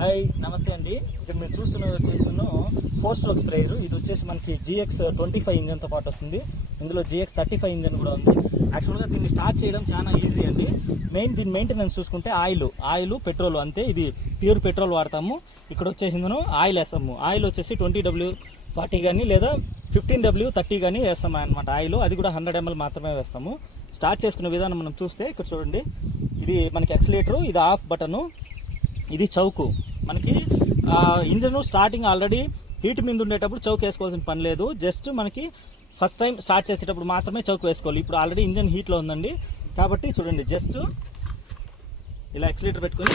Hi నమస్తే అండి. ఇక్కడ మీరు చేస్తున్న 4 స్ట్రోక్ స్ప్రేయర్. ఇది వచ్చేసి మనకి GX25 ఇంజన్తో పాటు వస్తుంది. ఇందులో GX35 ఇంజన్ కూడా ఉంది. యాక్చువల్గా దీన్ని స్టార్ట్ చేయడం చాలా ఈజీ అండి. దీని మెయింటెనెన్స్ చూసుకుంటే ఆయిల్ పెట్రోల్ అంతే. ఇది ప్యూర్ పెట్రోల్ వాడతాము. ఇక్కడ వచ్చేసిందను ఆయిల్ వేస్తాము. ఆయిల్ వచ్చేసి 20W40 కానీ లేదా 15W30 కానీ వేస్తాము అనమాట. ఆయిల్ అది కూడా 100 ml మాత్రమే వేస్తాము. స్టార్ట్ చేసుకునే విధానం మనం చూస్తే ఇక్కడ చూడండి, ఇది మనకి యాక్సిలేటరు, ఇది ఆఫ్ బటను, ఇది చౌకు. మనకి ఇంజన్ స్టార్టింగ్ ఆల్రెడీ హీట్ మీద ఉండేటప్పుడు చౌక్ వేసుకోవాల్సిన పని లేదు. జస్ట్ మనకి ఫస్ట్ టైం స్టార్ట్ చేసేటప్పుడు మాత్రమే చౌక్ వేసుకోవాలి. ఇప్పుడు ఆల్రెడీ ఇంజన్ హీట్లో ఉందండి కాబట్టి చూడండి, జస్ట్ ఇలా యాక్సిలేటర్ పెట్టుకొని